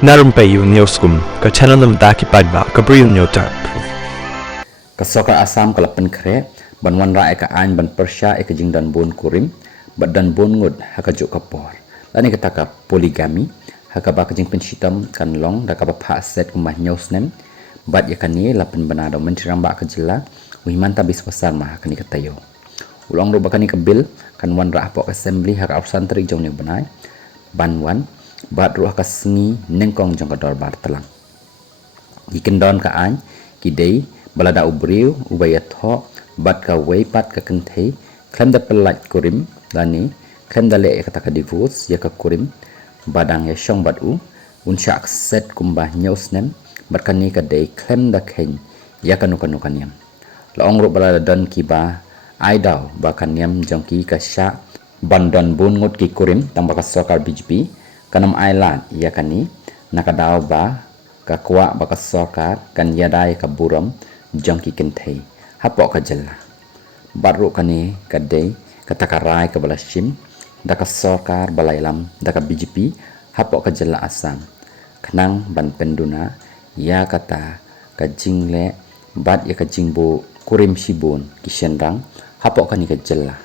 Narum payu nioskum ka chananam daki padba ka briu nyotar. Kasokar Asam kalapan kre banwan ra eka ain ban persya eka jing dan bon kurim bad dan bon ngud haka juk kapor. Lani kata ka poligami haka ba kajing pensitam kan long da ka ba pha set kumah nyausnem bad ya kani lapan banado mentirang ba ka jela wiman tabis pasar mah kani katayo. Ulang ro bakani ka bil kan wan ra apok assembly haka arsan trik jong ne banai banwan bad ruah ka sengi nengkong jong ka dorbar telang. Ikendon ka ain kidei balada ubriu ubaya tho bat ka wei pat ka kentei klem da pelat kurim dani klem da le kata ka divorce ya ka kurim badang ya shong bat unsha set kumbah nyausnem bat kani ka dei klem da ken ya kanu yam laong ro balada don ki ba aidau ba kanyam jongki ka sha bandan bun ngot ki kurim tang ba ka sokar BJP kanam ailan ya kani nakadaw ba ka kwa ba ka sokar kan yadai ka buram jongki kentei hapok ka jela baru kani kadai katakarai ka balashim daka sokar balailam daka BJP hapok ka jela Asam kenang ban penduna ya kata ka jingle bat ya ka jingbo kurim sibun kisendang hapok kani ka jela